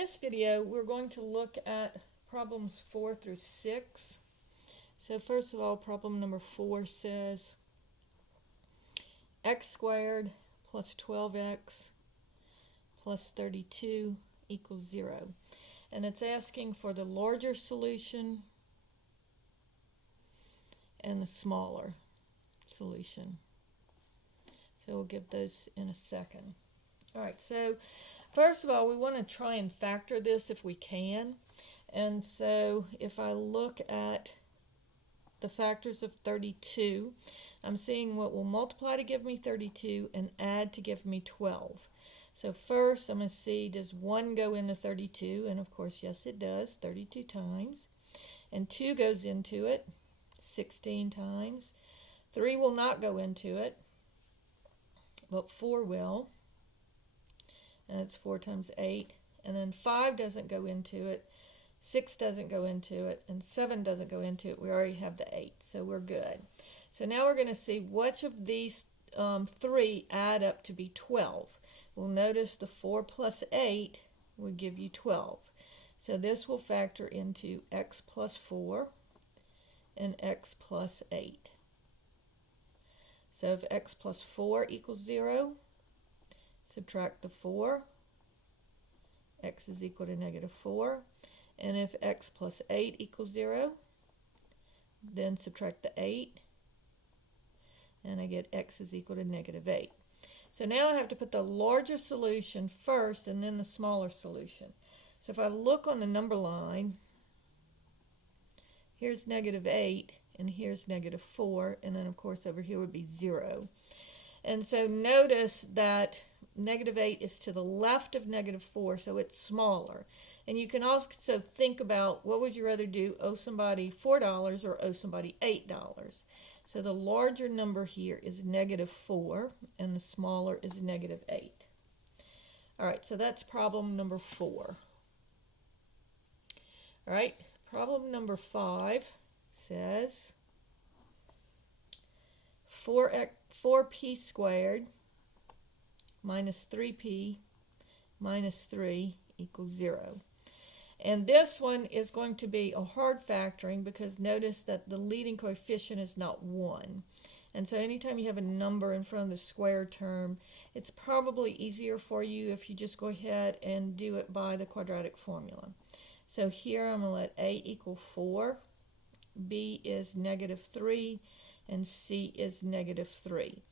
this video, we're going to look at problems 4 through 6. So first of all, problem number 4 says x squared plus 12x plus 32 equals 0. And it's asking for the larger solution and the smaller solution. So we'll give those in a second. All right, so first of all, we want to try and factor this if we can. And so if I look at the factors of 32, I'm seeing what will multiply to give me 32 and add to give me 12. So first I'm going to see, does 1 go into 32? And of course, yes it does, 32 times. And 2 goes into it, 16 times. 3 will not go into it, but 4 will. And it's 4 times 8. And then 5 doesn't go into it, 6 doesn't go into it, and 7 doesn't go into it. We already have the 8, so we're good. So now we're going to see which of these 3 add up to be 12. We'll notice the 4 plus 8 will give you 12. So this will factor into x plus 4 and x plus 8. So if x plus 4 equals 0, subtract the 4, x is equal to negative 4. And if x plus 8 equals 0, then subtract the 8, and I get x is equal to negative 8. So now I have to put the larger solution first and then the smaller solution. So if I look on the number line, here's negative 8, and here's negative 4, and then of course over here would be 0. And so notice that negative 8 is to the left of negative 4, so it's smaller. And you can also think about, what would you rather do, owe somebody $4 or owe somebody $8? So the larger number here is negative 4, and the smaller is negative 8. All right, so that's problem number 4. All right, problem number 5 says 4p squared minus 3p minus 3 equals 0. And this one is going to be a hard factoring because notice that the leading coefficient is not 1. And so anytime you have a number in front of the square term, it's probably easier for you if you just go ahead and do it by the quadratic formula. So here I'm going to let a equal 4, b is negative 3, and c is negative 3.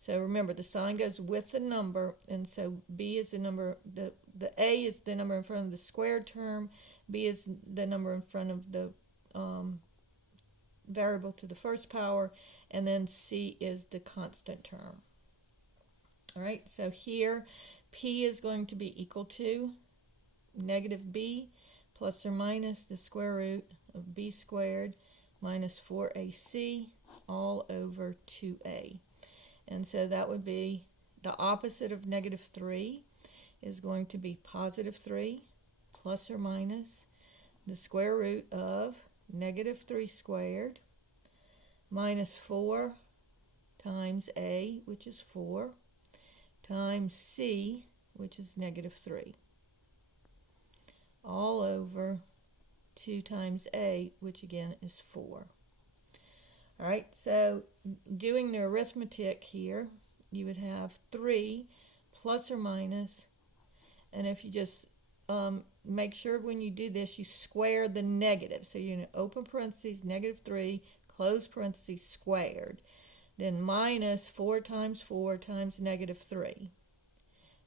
So remember, the sign goes with the number, and so b is the number, the a is the number in front of the squared term, b is the number in front of the variable to the first power, and then c is the constant term. All right, so here p is going to be equal to negative b plus or minus the square root of b squared minus 4ac all over 2a. And so that would be the opposite of negative 3 is going to be positive 3 plus or minus the square root of negative 3 squared minus 4 times a, which is 4, times c, which is negative 3, all over 2 times a, which again is 4. All right, so doing the arithmetic here, you would have 3 plus or minus, and if you just make sure when you do this, you square the negative. So you're going to open parentheses, negative 3, close parentheses, squared. Then minus 4 times negative 3.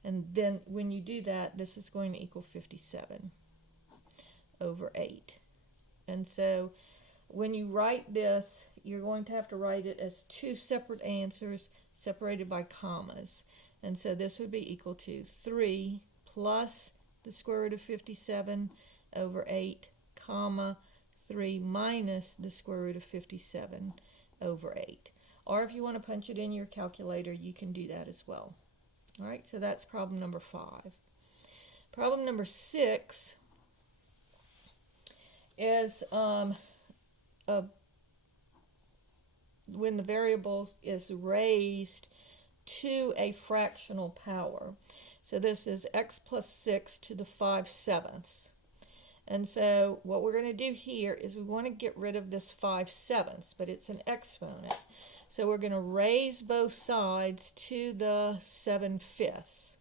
And then when you do that, this is going to equal 57 over 8. And so when you write this, you're going to have to write it as 2 separate answers separated by commas. And so this would be equal to 3 plus the square root of 57 over 8, comma, 3 minus the square root of 57 over 8. Or if you want to punch it in your calculator, you can do that as well. All right, so that's problem number 5. Problem number 6 is when the variable is raised to a fractional power. So this is x plus 6 to the 5/7. And so what we're going to do here is we want to get rid of this 5/7, but it's an exponent. So we're going to raise both sides to the 7/5.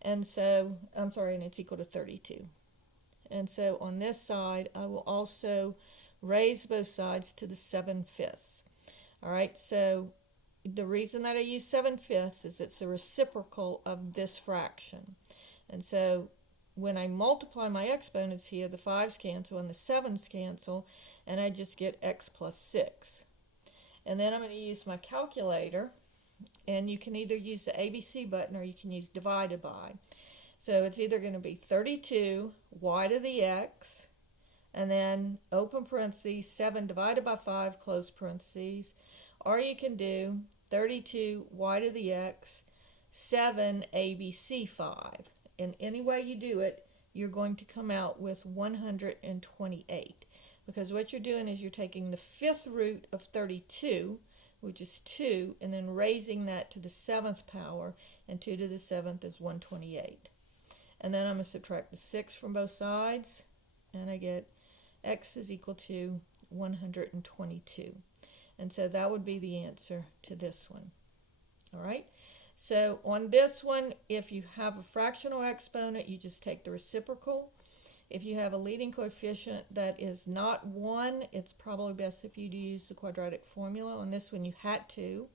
And so, I'm sorry, and it's equal to 32. And so on this side, I will also raise both sides to the 7/5. All right, so the reason that I use 7/5 is it's a reciprocal of this fraction. And so when I multiply my exponents here, the 5's cancel and the 7's cancel, and I just get x plus 6. And then I'm going to use my calculator, and you can either use the ABC button or you can use divided by. So it's either going to be 32 y to the x, and then open parentheses, 7 divided by 5, close parentheses, or you can do 32 y to the x, 7 ABC 5. And any way you do it, you're going to come out with 128. Because what you're doing is you're taking the 5th root of 32, which is 2, and then raising that to the 7th power, and 2 to the 7th is 128. And then I'm going to subtract the 6 from both sides, and I get x is equal to 122. And so that would be the answer to this one. All right? So on this one, if you have a fractional exponent, you just take the reciprocal. If you have a leading coefficient that is not 1, it's probably best if you use the quadratic formula. On this one, you had to.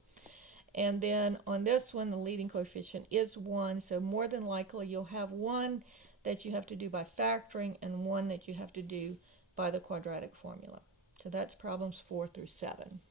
And then on this one, the leading coefficient is 1, so more than likely you'll have one that you have to do by factoring and one that you have to do by the quadratic formula. So that's problems 4 through 7.